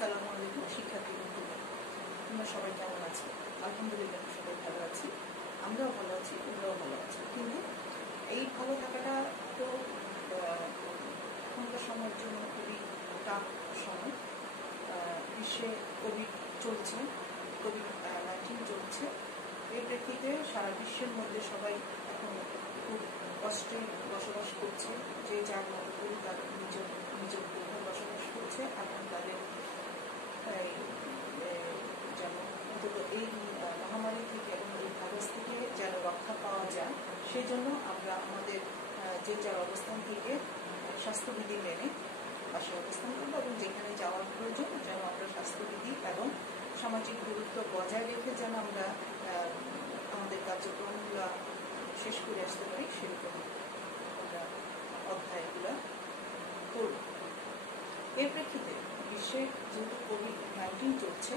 আসসালামু আলাইকুম শিক্ষার্থী বন্ধুরা, তোমরা সবাই কেমন আছো? আলহামদুলিল্লাহ সবাই ভালো আছি, আমরাও ভালো আছি, তোমরাও ভালো আছো। কিন্তু এই ভালো থাকাটা তো এখনকার সময়ের জন্য খুবই টাফ সময়। বিশ্বে কোভিড চলছে, কোভিড-19 চলছে। এর প্রেক্ষিতে সারা বিশ্বের মধ্যে সবাই এখন খুব কষ্টে বসবাস করছে, যে যার মতো করে তার নিজের কোথায় বসবাস করছে এবং তাদের যেন অন্তত এই মহামারী থেকে এবং এই ভাইরাস থেকে যেন রক্ষা পাওয়া যায়, সেই জন্য আমরা আমাদের যে যার অবস্থান থেকে স্বাস্থ্যবিধি মেনে বাসায় অবস্থান করবো এবং যেখানে যাওয়ার প্রয়োজন যেন আমরা স্বাস্থ্যবিধি এবং সামাজিক দূরত্ব বজায় রেখে যেন আমরা আমাদের কার্যক্রমগুলো শেষ করে আসতে পারি, সেরকম আমরা অধ্যায়গুলো করব। এর প্রেক্ষিতে বিশ্বে যেহেতু কোভিড-19 চলছে,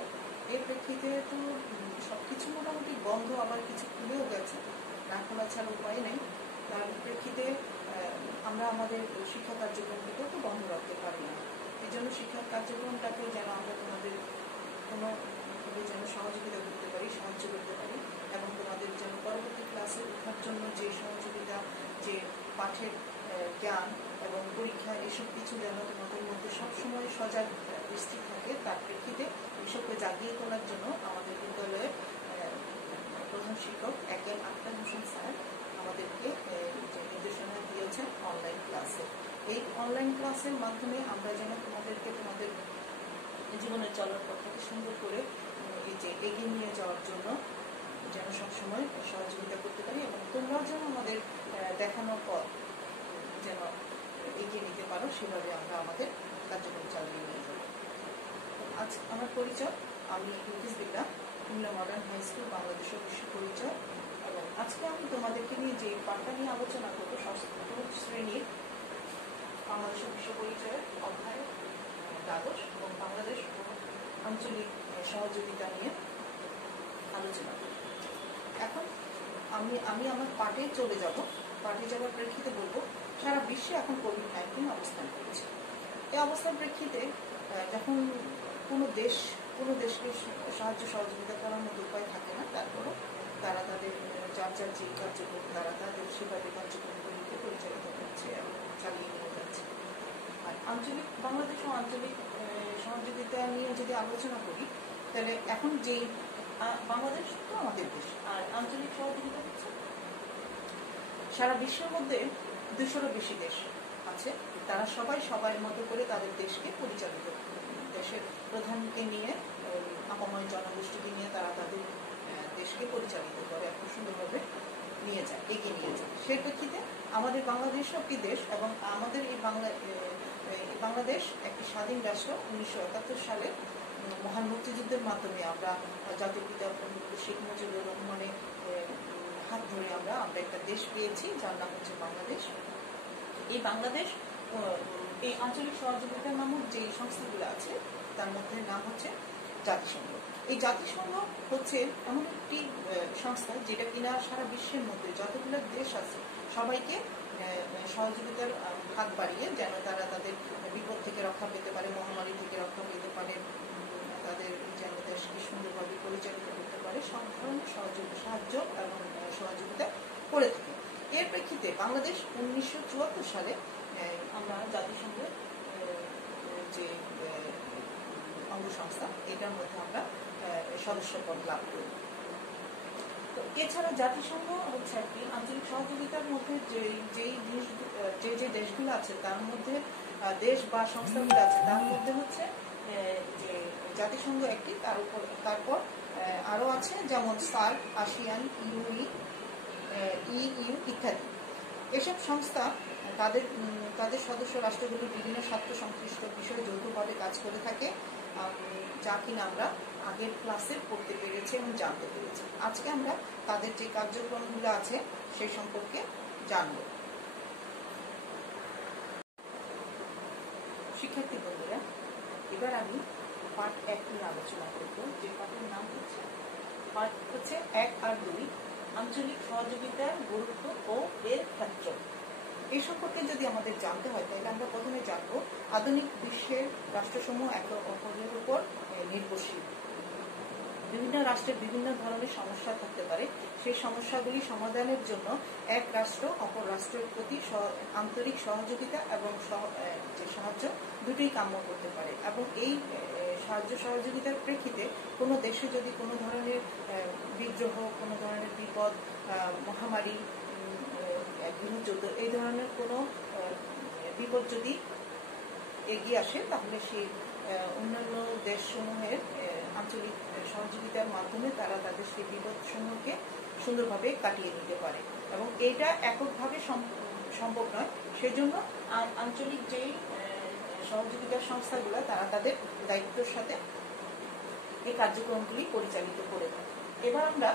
এর প্রেক্ষিতে তো সবকিছু মোটামুটি বন্ধ, আবার কিছু খুলেও গেছে, না খোলা ছাড়া উপায় নেই। তার প্রেক্ষিতে আমরা আমাদের শিক্ষা কার্যক্রমটাকেও তো বন্ধ রাখতে পারি না। এই জন্য শিক্ষা কার্যক্রমটাকে যেন আমরা তোমাদের কোনোভাবে যেন সহযোগিতা করতে পারি, সাহায্য করতে পারি এবং তোমাদের যেন পরবর্তী ক্লাসে ওঠার জন্য যে সহযোগিতা, যে পাঠের জ্ঞান এবং পরীক্ষা, এসব কিছু যেন তোমাদের মধ্যে সবসময় সজাগ দৃষ্টি থাকে, তার প্রেক্ষিতে এসবকে জাগিয়ে তোলার জন্য আমাদের বিদ্যালয়ের প্রধান শিক্ষক একজন আক্তার হোসেন স্যার আমাদেরকে যে নির্দেশনা দিয়েছেন অনলাইন ক্লাসে। এই অনলাইন ক্লাসের মাধ্যমে আমরা যেন তোমাদেরকে তোমাদের জীবনের চলার পথটাকে সুন্দর করে এই যে এগিয়ে নিয়ে যাওয়ার জন্য যেন সবসময় সহযোগিতা করতে পারি এবং তোমরাও যেন আমাদের দেখানোর পর যেন এগিয়ে নিতে পারো, সেভাবে আমরা আমাদের কার্যক্রম চালিয়ে নিয়ে যাব। আজ আমার পরিচয়, আমি ইউকিস বিল্লাহ, কুমিল্লা মডার্ন হাই স্কুল বাংলাদেশের বিশ্ব পরিচয়। এবং আজকে আমি তোমাদেরকে নিয়ে যে পাঠটা নিয়ে আলোচনা করবো, ষষ্ঠ শ্রেণীর বাংলাদেশের বিশ্ব পরিচয়ের অধ্যায় দ্বাদশ এবং বাংলাদেশ আঞ্চলিক সহযোগিতা নিয়ে আলোচনা করব। এখন আমি আমার পাঠে চলে যাব। পাঠে যাওয়ার প্রেক্ষিতে বলবো, সারা বিশ্বে এখন কোভিড-19 অবস্থান করেছে। এই অবস্থার প্রেক্ষিতে যখন কোনো দেশকে সাহায্য সহযোগিতা করার মতো উপায় থাকে না, তারপরও তারা তাদের যার যে কার্যক্রম, তারা তাদের সেভাবে কার্যক্রমগুলিকে পরিচালিত করছে এবং চালিয়ে নিয়ে যাচ্ছে। আর বাংলাদেশ ও আঞ্চলিক সহযোগিতা নিয়ে যদি আলোচনা করি, তাহলে এখন যেই বাংলাদেশ তো আমাদের দেশ, আর আঞ্চলিক সহযোগিতা হচ্ছে সারা বিশ্বের মধ্যে 200-রও বেশি দেশ আছে। তারা সবাই সবার মতো করে তাদের দেশকে পরিচালিত, দেশের প্রধানকে নিয়ে, আপাময় জনগোষ্ঠীকে নিয়ে তারা তাদের দেশকে পরিচালিত করে, এত সুন্দরভাবে নিয়ে যায়, এগিয়ে নিয়ে যায়। সেই প্রেক্ষিতে আমাদের বাংলাদেশও একটি দেশ এবং আমাদের এই বাংলাদেশ একটি স্বাধীন রাষ্ট্র। 1971 সালে মহান মুক্তিযুদ্ধের মাধ্যমে আমরা জাতির পিতা শেখ মুজিবুর রহমানের হাত ধরে আমরা একটা দেশ পেয়েছি, যার নাম হচ্ছে বাংলাদেশ। এই বাংলাদেশ এই আঞ্চলিক সহযোগিতার নামক যে সংস্থাগুলো আছে, তার মধ্যে নাম হচ্ছে জাতিসংঘ। এই জাতিসংঘ হচ্ছে এমন একটি সংস্থা যেটা কিনা সারা বিশ্বের মধ্যে যতগুলো দেশ আছে সবাইকে সহযোগিতার হাত বাড়িয়ে যেন তারা তাদের বিপদ থেকে রক্ষা পেতে পারে, মহামারী থেকে রক্ষা পেতে পারে, তাদের যেন দেশকে সুন্দরভাবে পরিচালিত করতে পারে, সব ধরনের সাহায্য এবং সহযোগিতা করে থাকে। এর প্রেক্ষিতে বাংলাদেশ 1974 সালে আমরা জাতিসংঘের যে অঙ্গ সংস্থা, এটার মধ্যে আমরা সদস্যপদ লাভ করি। তো এছাড়া জাতিসংঘ হচ্ছে একটি আঞ্চলিক সহযোগিতার মধ্যে যে দেশগুলো আছে, তার মধ্যে দেশ বা সংস্থাগুলো আছে, তার মধ্যে হচ্ছে যে জাতিসংঘ একটি, তারপর আরো আছে যেমন সার্ক, আসিয়ান, ইউ ইত্যাদি। এসব সংস্থা তাদের সদস্য রাষ্ট্রগুলোর বিভিন্ন স্বার্থ সংশ্লিষ্ট বিষয়ে যৌথভাবে কাজ করে থাকে, যা কিনা আমরা আগের ক্লাসে পড়তে পেরেছি এবং জানতে পেরেছি। আজকে আমরা তাদের যে কার্যক্রমগুলো আছে সেই সম্পর্কে জানব। শিক্ষার্থী বন্ধুরা, এবার আমি পার্ট 1 নিয়ে আলোচনা করব, যে পার্টের নাম হচ্ছে পার্ট 1 আর 2, আঞ্চলিক সহযোগিতার গুরুত্ব ও এর ক্ষেত্র। এই সম্পর্কে যদি আমাদের জানতে হয় তাহলে আমরা প্রথমে জানবো আধুনিক বিশ্বের রাষ্ট্রসমূহ একে অপরের উপর নির্ভরশীল। বিভিন্ন রাষ্ট্রের বিভিন্ন ধরনের সমস্যা থাকতে পারে। সেই সমস্যাগুলি সমাধানের জন্য এক রাষ্ট্র অপর রাষ্ট্রের প্রতি আন্তরিক সহযোগিতা এবং যে সাহায্য দুটোই কাম্য করতে পারে। এবং এই সাহায্য সহযোগিতার প্রেক্ষিতে কোনো দেশে যদি কোনো ধরনের বিদ্রোহ, কোনো ধরনের বিপদ, মহামারী, গৃহযুদ্ধ এই ধরনের কোনো বিপদ যদি এগিয়ে আসে তাহলে সেই অন্যান্য দেশসমূহের আঞ্চলিক সহযোগিতার মাধ্যমে তারা তাদের সেই বিপদসমূহকে সুন্দরভাবে কাটিয়ে নিতে পারে। এবং এইটা এককভাবে সম্ভব নয়, সেজন্য আঞ্চলিক যেই সহযোগিতার সংস্থাগুলো তারা তাদের দায়িত্বের সাথে এই কার্যক্রমগুলি পরিচালিত করে থাকে। এবার আমরা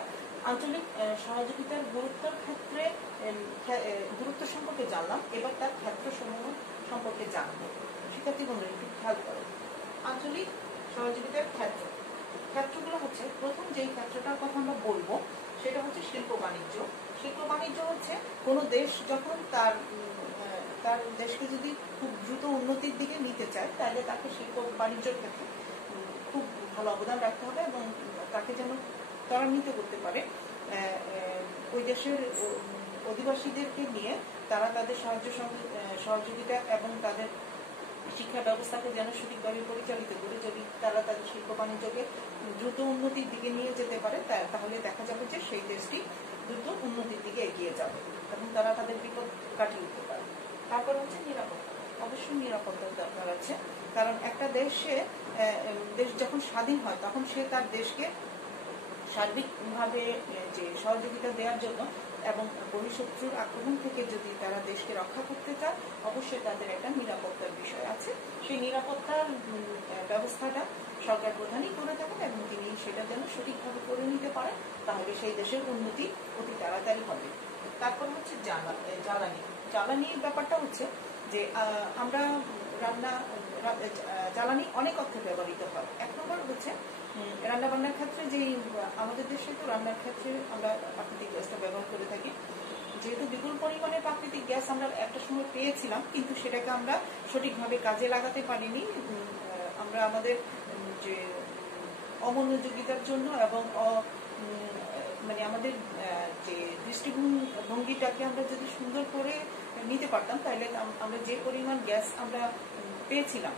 আঞ্চলিক সহযোগিতার গুরুত্ব সম্পর্কে জানলাম, এবার তার ক্ষেত্রসমূহ সম্পর্কে জানবো। শিক্ষার্থী বন্ধুরা একটু খেয়াল করো, আঞ্চলিক সহযোগিতার ক্ষেত্রগুলো হচ্ছে, প্রথম যেই ক্ষেত্রটার কথা আমরা বলবো সেটা হচ্ছে শিল্প বাণিজ্য। শিল্প বাণিজ্য হচ্ছে কোনো দেশ যখন তার দেশকে যদি খুব দ্রুত উন্নতির দিকে নিতে চায় তাহলে তাকে শিল্প বাণিজ্যের ক্ষেত্রে খুব ভালো অবদান রাখতে হবে এবং তাকে যেন ত্বরান্বিত করতে পারে। ওই দেশের অধিবাসীদেরকে নিয়ে তারা তাদের সহযোগিতা এবং তাদের শিক্ষা ব্যবস্থাকে যেন সঠিকভাবে পরিচালিত করে যদি তারা তাদের শিল্প বাণিজ্যকে দ্রুত উন্নতির দিকে নিয়ে যেতে পারে তাহলে দেখা যাবে যে সেই দেশটি দ্রুত উন্নতির দিকে এগিয়ে যাবে এবং তারা তাদের বিপদ কাটিয়ে উঠতে পারে। তারপর হচ্ছে নিরাপত্তা। অবশ্যই নিরাপত্তার দরকার আছে, কারণ একটা দেশ যখন স্বাধীন হয় তখন সে তার দেশকে সার্বিকভাবে যে সহযোগিতা দেওয়ার জন্য এবং বহিঃশত্রুর আক্রমণ থেকে যদি তারা দেশকে রক্ষা করতে চায় অবশ্যই তাদের একটা নিরাপত্তার বিষয় আছে। সেই নিরাপত্তার ব্যবস্থাটা সরকার প্রধানই করে থাকেন এবং তিনি সেটা যেন সঠিকভাবে করে নিতে পারেন, তাহলে সেই দেশের উন্নতি অতি তাড়াতাড়ি হবে। তারপর হচ্ছে জ্বালানির ব্যাপারটা হচ্ছে যে আমরা জ্বালানি অনেক অর্থে ব্যবহৃত হয়। এক নম্বর হচ্ছে রান্না বান্নার ক্ষেত্রে, যেই আমাদের দেশে তো রান্নার ক্ষেত্রে আমরা প্রাকৃতিক গ্যাসটা ব্যবহার করে থাকি। যেহেতু বিপুল পরিমাণে প্রাকৃতিক গ্যাস আমরা একটা সময় পেয়েছিলাম, কিন্তু সেটাকে আমরা সঠিকভাবে কাজে লাগাতে পারিনি। আমরা আমাদের যে অমনোযোগিতার জন্য এবং মানে আমাদের যে দৃষ্টিভঙ্গিটাকে আমরা যদি সুন্দর করে নিতে পারতাম তাহলে আমরা যে পরিমাণ গ্যাস আমরা পেয়েছিলাম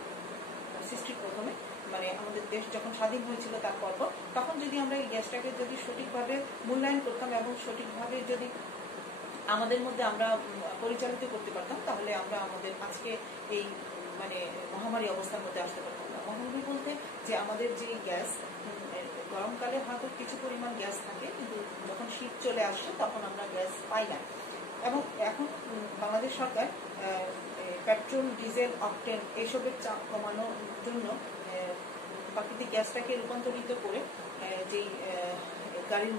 সৃষ্টির প্রথমে, মানে আমাদের দেশ যখন স্বাধীন হয়েছিল তারপর, তখন যদি আমরা এই গ্যাসটাকে যদি সঠিকভাবে মূল্যায়ন করতাম এবং সঠিকভাবে যদি আমাদের মধ্যে আমরা পরিচালিত করতে পারতাম তাহলে আমরা আমাদের আজকে এই মানে মহামারী অবস্থার মধ্যে আসতে পারতাম না। মহামারী বলতে যে আমাদের যে গ্যাস গরমকালে হয়তো কিছু পরিমাণ গ্যাস থাকে, কিন্তু যখন শীত চলে আসে তখন আমরা গ্যাস পাই না। এবং এখন বাংলাদেশ সরকার পেট্রোল, ডিজেল, অকটেন এইসবের চাপ কমানোর জন্য প্রাকৃতিক গ্যাসটাকে রূপান্তরিত করে যেই গাড়ির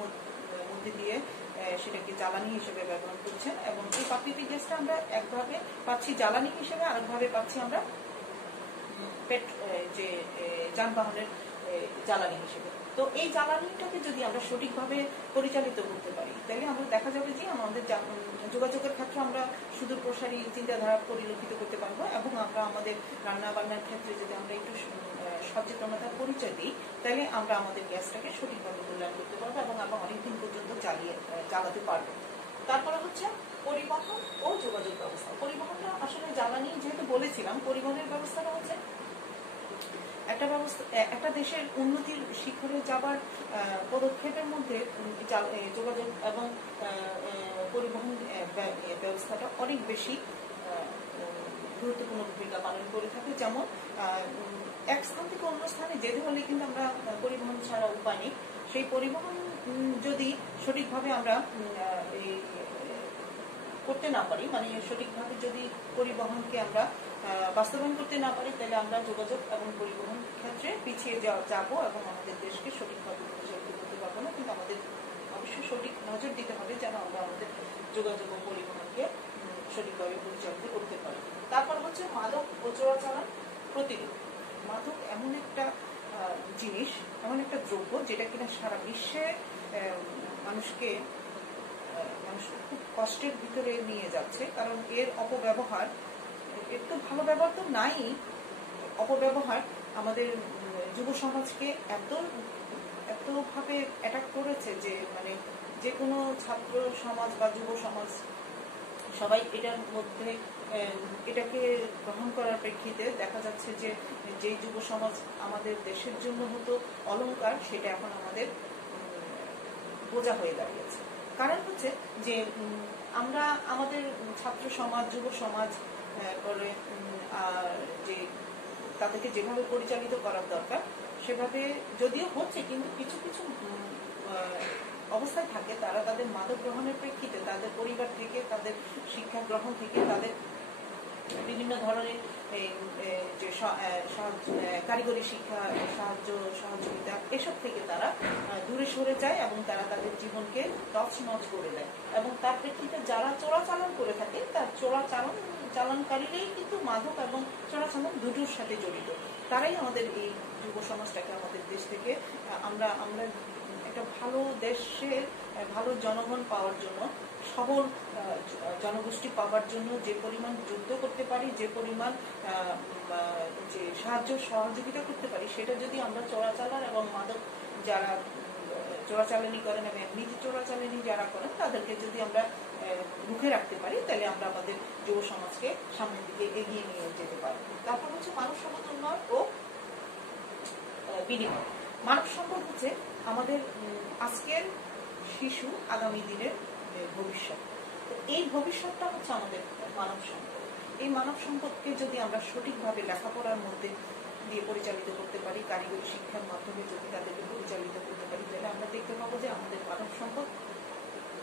মধ্যে দিয়ে সেটাকে জ্বালানি হিসেবে ব্যবহার করছেন এবং এই প্রাকৃতিক গ্যাসটা আমরা একভাবে পাচ্ছি জ্বালানি হিসেবে, আরেকভাবে পাচ্ছি আমরা যে যানবাহনের জ্বালানি হিসেবে। তো এই জ্বালানিটাকে যদি আমরা সঠিকভাবে পরিচালিত করতে পারি তাহলে আমরা দেখা যাবে যে আমাদের যোগাযোগের ক্ষেত্রে আমরা সুদূর প্রসারী চিন্তাধারা পরিলক্ষিত করতে পারবো এবং আমরা আমাদের রান্না বান্নার ক্ষেত্রে যদি আমরা একটু সচেতনতার পরিচয় দিই তাহলে আমরা আমাদের গ্যাসটাকে সঠিকভাবে মূল্যায়ন করতে পারবো এবং আমরা অনেকদিন পর্যন্ত জ্বালাতে পারবো। তারপরে হচ্ছে পরিবহন ও যোগাযোগ ব্যবস্থা। পরিবহনটা আসলে জ্বালানি যেহেতু বলেছিলাম, পরিবহনের ব্যবস্থাটা হচ্ছে একটা দেশের উন্নতির শিখরে যাবার পদক্ষেপের মধ্যে যোগাযোগ এবং পরিবহন ব্যবস্থাটা অনেক বেশি গুরুত্বপূর্ণ ভূমিকা পালন করে থাকে। যেমন এক স্থান থেকে অন্য স্থানে যেতে হলে কিন্তু আমরা পরিবহন ছাড়া উপায় নেই। সেই পরিবহন যদি সঠিকভাবে আমরা করতে না পারি, মানে সঠিকভাবে যদি পরিবহনকে আমরা বাস্তবায়ন করতে না পারি তাহলে আমরা যোগাযোগ এবং পরিবহন ক্ষেত্রে পিছিয়ে যাবো এবং আমাদের দেশকে সঠিকভাবে পরিচালিত করতে পারবো না। কিন্তু আমাদের অবশ্যই সঠিক নজর দিতে হবে যেন আমরা আমাদের যোগাযোগ ও পরিবহনকে সঠিকভাবে পরিচালিত করতে পারি। তারপর হচ্ছে মাদক ও চোরাচালান প্রতিরোধ। মাদক এমন একটা জিনিস, এমন একটা দ্রব্য যেটা কিনা সারা বিশ্বে মানুষকে মানুষ খুব কষ্টের ভিতরে নিয়ে যাচ্ছে, কারণ এর অপব্যবহার, এর তো ভালো ব্যবহার তো নাই, অপব্যবহার আমাদের যুব সমাজকে এতভাবে অ্যাটাক করেছে যে মানে যে কোনো ছাত্র সমাজ বা যুব সমাজ সবাই এটার মধ্যে এটাকে গ্রহণ করার প্রেক্ষিতে দেখা যাচ্ছে যে যে যুব সমাজ আমাদের দেশের জন্য হতো অলংকার, সেটা এখন আমাদের বোঝা হয়ে দাঁড়িয়েছে। কারণ হচ্ছে যে আমরা আমাদের ছাত্র সমাজ, যুব সমাজ করে যে তাদেরকে যেভাবে পরিচালিত করার দরকার সেভাবে যদিও হচ্ছে, কিন্তু কিছু কিছু অবস্থায় থাকে তারা তাদের মাদক গ্রহণের প্রেক্ষিতে তাদের পরিবার থেকে, তাদের শিক্ষা গ্রহণ থেকে, তাদের বিভিন্ন ধরনের যে কারিগরি শিক্ষা, সহযোগিতা এসব থেকে তারা দূরে সরে যায় এবং তারা তাদের জীবনকে তছনছ করে দেয়। এবং তার প্রেক্ষিতে যারা চোরাচালান করে থাকে, তার চালানকারীরাই কিন্তু মাদক এবং চোরাচালান দুটোর সাথে জড়িত। তারাই আমাদের এই যুব সমাজটাকে, আমাদের দেশ থেকে আমরা একটা ভালো দেশের ভালো জনগণ পাওয়ার জন্য, সবল জনগোষ্ঠী পাওয়ার জন্য যে পরিমাণ যুদ্ধ করতে পারি, যে পরিমাণ যে সহযোগিতা করতে পারি, সেটা যদি আমরা চোরাচালান এবং মাদক যারা চোরাচালানি করেন এবং এমনিতে চোরাচালানি যারা করেন তাদেরকে যদি আমরা রুখে রাখতে পারি, তাহলে আমরা আমাদের যুব সমাজকে সামনের দিকে এগিয়ে নিয়ে যেতে পারি। তারপর হচ্ছে মানব সম্পদ উন্নয়ন ও বিনিময়। মানব সম্পদ হচ্ছে আমাদের আজকের শিশু, আগামী দিনের ভবিষ্যৎ। এই ভবিষ্যৎটা হচ্ছে আমাদের মানব সম্পদ। এই মানব সম্পদকে যদি আমরা সঠিকভাবে লেখাপড়ার মধ্যে দিয়ে পরিচালিত করতে পারি, কারিগরি শিক্ষার মাধ্যমে যদি তাদেরকে পরিচালিত করতে পারি, তাহলে আমরা দেখতে পাবো যে আমাদের মানব সম্পদ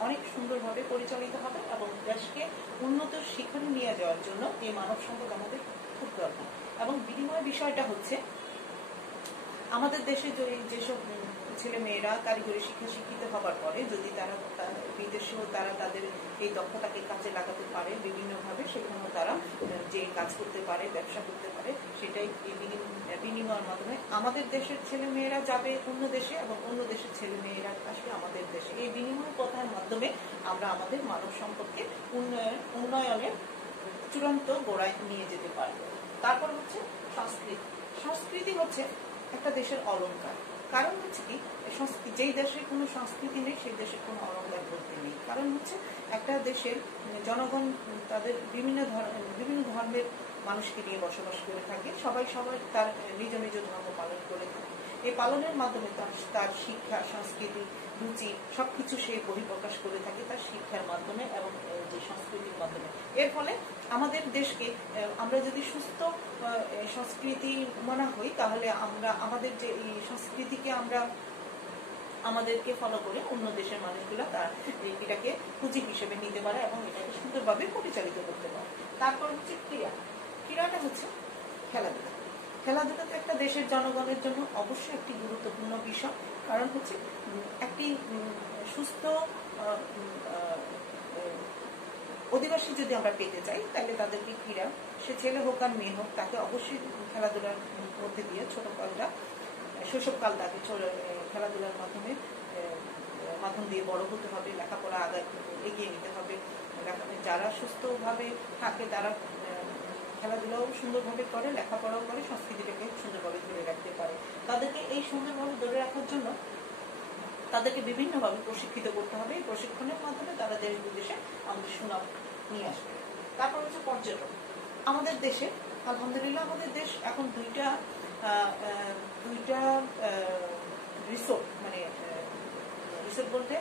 অনেক সুন্দরভাবে পরিচালিত হবে এবং দেশকে উন্নত শিখরে নিয়ে যাওয়ার জন্য এই মানব সম্পদ আমাদের খুব দরকার। এবং বিনিময় বিষয়টা হচ্ছে আমাদের দেশে যেসব ছেলে মেয়েরা কারিগরি শিক্ষা শিক্ষিত হবার পরে যদি তারা বিদেশেও তারা তাদের এই দক্ষতাকে কাজে লাগাতে পারে বিভিন্নভাবে, সেখানেও তারা যে কাজ করতে পারে, ব্যবসা করতে পারে, সেটাই এই বিনিময়ের মাধ্যমে আমাদের দেশের ছেলে মেয়েরা যাবে অন্য দেশে এবং অন্য দেশের ছেলে মেয়েরা আসবে আমাদের দেশে। এই বিনিময় প্রথার মাধ্যমে আমরা আমাদের মানব সম্পদকে উন্নয়নের চূড়ান্ত গোড়ায় নিয়ে যেতে পারবো। তারপর হচ্ছে সংস্কৃতি। সংস্কৃতি হচ্ছে একটা দেশের অলংকার। কারণ হচ্ছে কি, যেই দেশের কোনো সংস্কৃতি নেই সেই দেশের কোনো অলংকার বলতে নেই। কারণ হচ্ছে একটা দেশের জনগণ তাদের বিভিন্ন ধর্মের মানুষকে নিয়ে বসবাস করে থাকে, সবাই তার নিজ নিজ ধর্ম পালন করে থাকে। এই পালনের মাধ্যমে তার শিক্ষা, সংস্কৃতি, রুচি সবকিছু সে বহিঃপ্রকাশ করে থাকে তার শিক্ষার মাধ্যমে এবং যে সংস্কৃতির মাধ্যমে। এর ফলে আমাদের দেশকে আমরা যদি সুস্থ সংস্কৃতি মানা হই, তাহলে আমরা আমাদের যে এই সংস্কৃতিকে আমরা আমাদেরকে ফলো করে অন্য দেশের মানুষগুলো তার এটাকে পুঁজি হিসেবে নিতে পারে এবং এটাকে সুন্দরভাবে পরিচালিত করতে পারে। তারপর হচ্ছে ক্রীড়া। ক্রীড়াটা হচ্ছে খেলাধুলা। খেলাধুলা তো একটা দেশের জনগণের জন্য অবশ্যই একটি গুরুত্বপূর্ণ বিষয়। কারণ হচ্ছে একটি সুস্থ অধিবাসী যদি আমরা পেতে চাই, তাহলে তাদেরকে ক্রীড়া, সে ছেলে হোক আর মেয়ে হোক, তাকে অবশ্যই খেলাধুলার মধ্যে দিয়ে শৈশবকাল তাকে খেলাধুলার মাধ্যম দিয়ে বড় হতে হবে, লেখাপড়া এগিয়ে নিতে হবে। যারা সুস্থভাবে থাকে তারা খেলাধুলাও সুন্দরভাবে করে, লেখাপড়াও করে, সংস্কৃতিটাকে সুন্দরভাবে ধরে রাখতে পারে। তাদেরকে এই সুন্দরভাবে ধরে রাখার জন্য তাদেরকে বিভিন্নভাবে প্রশিক্ষিত করতে হবে। এই প্রশিক্ষণের মাধ্যমে তারা দেশ বিদেশে আমাদের সুনাম নিয়ে আসবে। তারপর হচ্ছে পর্যটন। আমাদের দেশে আলহামদুলিল্লাহ আমাদের দেশ এখন দুইটা রিসোর্ট, মানে রিসোর্ট বলতে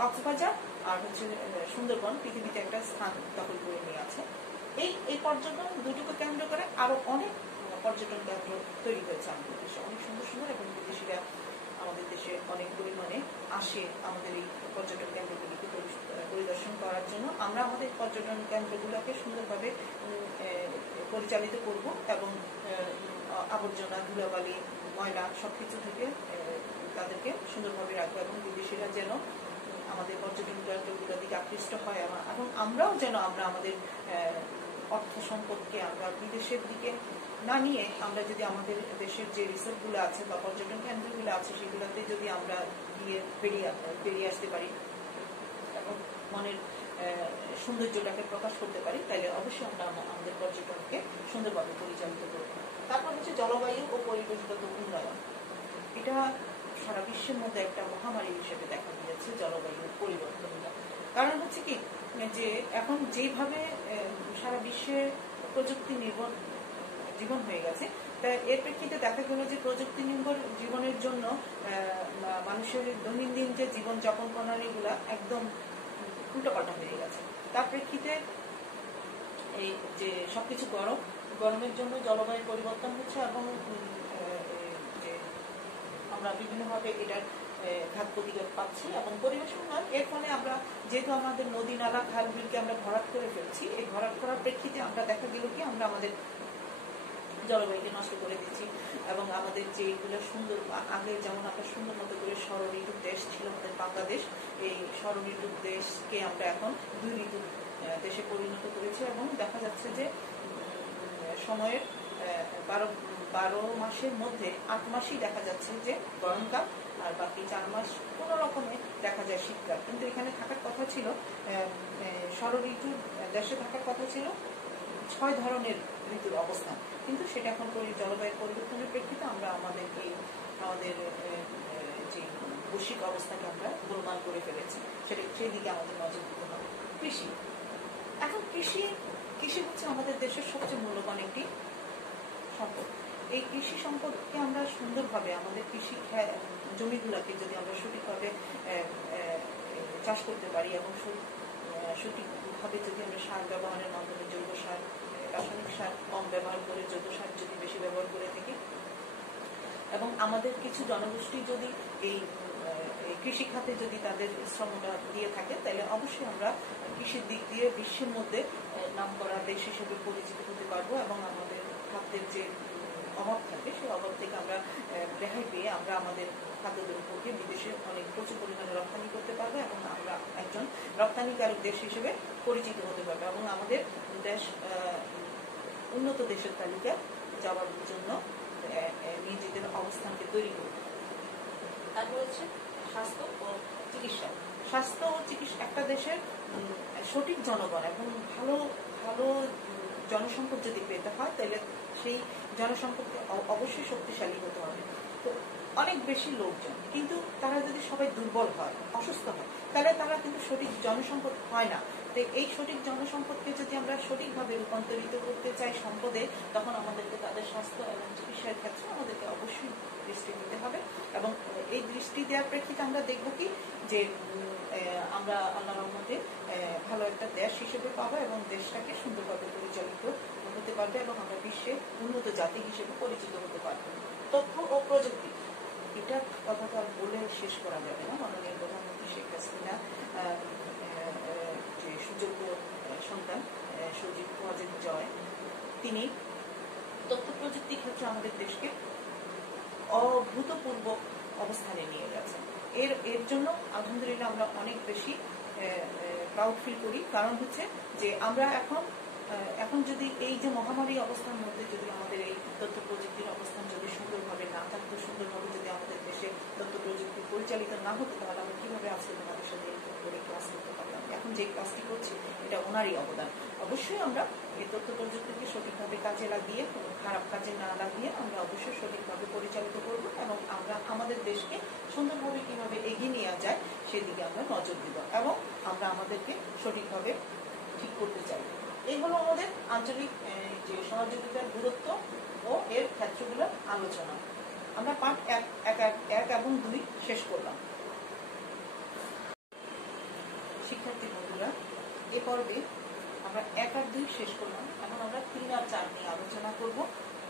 কক্সবাজার আর হচ্ছে সুন্দরবন পৃথিবীতে একটা স্থান দখল করে নিয়ে আছে। এই পর্যটন দুটোকে কেন্দ্র করে আরো অনেক পর্যটন কেন্দ্র তৈরি হয়েছে আমাদের দেশে, অনেক সুন্দর সুন্দর, এবং বিদেশিরা আমাদের দেশে অনেক পরিমাণে আসে আমাদের এই পর্যটন কেন্দ্রগুলিকে পরিদর্শন করার জন্য। আমরা আমাদের পর্যটন কেন্দ্রগুলোকে সুন্দরভাবে পরিচালিত করব এবং আবর্জনা, ধুলাবালি, ময়লা সবকিছু থেকে তাদেরকে সুন্দরভাবে রাখবো এবং বিদেশিরা যেন আমাদের পর্যটন কেন্দ্রগুলোর দিকে আকৃষ্ট হয় এবং আমরাও যেন আমাদের অর্থ সম্পদকে আমরা বিদেশের দিকে না নিয়ে আমরা যদি আমাদের দেশের যে রিসোর্টগুলো আছে বা পর্যটন কেন্দ্রগুলো আছে সেগুলোতে যদি আমরা গিয়ে বেরিয়ে আসতে পারি এবং মনের সৌন্দর্যটাকে প্রকাশ করতে পারি, তাহলে অবশ্যই আমরা আমাদের পর্যটনকে সুন্দরভাবে পরিচালিত করব। তারপর হচ্ছে জলবায়ু ও পরিবেশগত উন্নয়ন। এটা সারা বিশ্বের মধ্যে একটা মহামারী হিসেবে দেখা দিয়েছে জলবায়ু পরিবর্তনটা। কারণ হচ্ছে কি, যে এখন যেভাবে সারা বিশ্বে প্রযুক্তি নির্ভর জীবন হয়ে গেছে, তা এর প্রেক্ষিতে দেখা গেল যে প্রযুক্তি নির্ভর জীবনের জন্য মানুষের দৈনন্দিন যে জীবন যাপন প্রণালীগুলা একদম উল্টোপাল্টা হয়ে গেছে। তার প্রেক্ষিতে এই যে সবকিছু গরমের জন্য জলবায়ু পরিবর্তন হচ্ছে, এবং যে আমরা বিভিন্নভাবে এটার ঘাত প্রতিঘাত পাচ্ছি। এবং পরিবেশ উন্নয়ন, এর ফলে আমরা যেহেতু আমাদের নদী নালা খাল বিলকে আমরা ভরাট করে ফেলছি, এই ভরাট করার প্রেক্ষিতে আমরা দেখা গেল কি আমরা আমাদের জলবায়ুকে নষ্ট করে দিচ্ছি। এবং আমাদের যেগুলো সুন্দর, আগে যেমন আমরা সুন্দর মতো করে ষড়ঋতুর দেশ ছিল আমাদের বাংলাদেশ, এই ষড়ঋতুর দেশকে আমরা এখন 2 ঋতুর দেশে পরিণত করেছি। এবং দেখা যাচ্ছে যে সময়ের 12 মাসের মধ্যে 8 মাসই দেখা যাচ্ছে যে গরমকাল, আর বাকি 4 মাস কোনো রকমে দেখা যায় শীতকাল। কিন্তু এখানে থাকার কথা ছিল, ষড়ঋতুর দেশে থাকার কথা ছিল 6 ধরনের ঋতুর অবস্থান, কিন্তু সেটা এখন জলবায়ুর পরিবর্তনের প্রেক্ষিতে আমরা আমাদের যে বৈশ্বিক অবস্থাকে আমরা গোলমাল করে ফেলেছি, সেই দিকে আমাদের নজর দিতে হবে। কৃষি, এখন কৃষি হচ্ছে আমাদের দেশের সবচেয়ে মূল্যবান একটি সম্পদ। এই কৃষি সম্পদকে আমরা সুন্দরভাবে আমাদের কৃষি জমিগুলোকে যদি আমরা সঠিকভাবে চাষ করতে পারি, এবং সঠিকভাবে যদি আমরা সার ব্যবহারের মাধ্যমে জৈব সার, রাসায়নিক সার কম ব্যবহার করে জৈব সার যদি বেশি ব্যবহার করে থাকি, এবং আমাদের কিছু জনগোষ্ঠী যদি এই কৃষি খাতে যদি তাদের শ্রমটা দিয়ে থাকে, তাহলে অবশ্যই আমরা কৃষির দিক দিয়ে বিশ্বের মধ্যে নাম করা দেশ হিসেবে পরিচিত হতে পারবো। এবং আমাদের খাদ্যের যে অভাব থাকে, সেই অভাব থেকে আমরা রেহাই পেয়ে আমরা আমাদের খাদ্যদ্রব্যকে বিদেশে অনেক প্রচুর পরিমাণে রপ্তানি করতে পারবো, এবং আমরা একজন রপ্তানিকারক দেশ হিসেবে পরিচিত হতে পারবো, এবং আমাদের দেশ উন্নত দেশের তালিকায় যাওয়ার জন্য নিজেদের অবস্থানকে তৈরি করবে। তারপর হচ্ছে স্বাস্থ্য ও চিকিৎসা। স্বাস্থ্য ও চিকিৎসা, একটা দেশের সঠিক জনগণ এবং ভালো ভালো জনসম্পদ যদি পেতে হয়, তাহলে সেই জনসম্পদকে অবশ্যই শক্তিশালী হতে হবে। তো অনেক বেশি লোকজন, কিন্তু তারা যদি সবাই দুর্বল হয়, অসুস্থ হয়, তাহলে তারা কিন্তু সঠিক জনসম্পদ হয় না। তো এই সঠিক জনসম্পদকে যদি আমরা সঠিকভাবে রূপান্তরিত করতে চাই সম্পদে, তখন আমাদেরকে তাদের স্বাস্থ্য এবং চিকিৎসার ক্ষেত্রে আমাদেরকে অবশ্যই দৃষ্টি দিতে হবে। এবং এই দৃষ্টি দেওয়ার প্রেক্ষিতে আমরা দেখব কি, যে আমরা আল্লাহর রহমতে ভালো একটা দেশ হিসেবে পাবো, এবং দেশটাকে সুন্দরভাবে পরিচালিত হতে পারবে, এবং আমরা বিশ্বে উন্নত জাতি হিসেবে পরিচিত হতে পারবো। তথ্য ও প্রযুক্তি, এটা কথা তো আর বলে শেষ করা যাবে না। মাননীয় প্রধানমন্ত্রী শেখ হাসিনা যে সুযোগ্য সন্তান সজীব ওয়াজেদ জয়, তিনি তথ্য প্রযুক্তি ক্ষেত্রে আমাদের দেশকে অভূতপূর্ব অবস্থানে নিয়ে গেছে। এর জন্য আলহামদুলিল্লাহ আমরা অনেক বেশি প্রাউড ফিল করি। কারণ হচ্ছে যে আমরা এখন যদি এই যে মহামারী অবস্থার মধ্যে যদি আমাদের এই তথ্য প্রযুক্তির অবস্থান যদি সুন্দরভাবে না থাকতো, সুন্দরভাবে যদি আমাদের দেশে তথ্য প্রযুক্তি পরিচালিত না হতো, তাহলে আমরা কিভাবে আজকে তোমাদের সাথে করে ক্লাস করতে পারতাম। এখন যে ক্লাসটি করছি, এটা ওনারই অবদান। অবশ্যই আমরা এই তথ্য প্রযুক্তিকে সঠিকভাবে কাজে লাগিয়ে, খারাপ কাজে না লাগিয়ে আমরা অবশ্যই সঠিকভাবে পরিচালিত করব, এবং আমরা আমাদের দেশকে সুন্দরভাবে কিভাবে এগিয়ে নেওয়া যায় সেদিকে আমরা নজর দিব, এবং আমরা আমাদেরকে সঠিকভাবে ঠিক করতে চাই। এই হলো আমাদের আঞ্চলিক যে সহযোগিতার গুরুত্ব ও এর ক্ষেত্রগুলোর আলোচনা। আমরা পার্ট 1 এবং 2 শেষ করলাম। শিক্ষার্থী বন্ধুরা, এ পর্বে আমরা 1 আর 2 শেষ করলাম। এখন আমরা 3 আর 4 নিয়ে আলোচনা করব।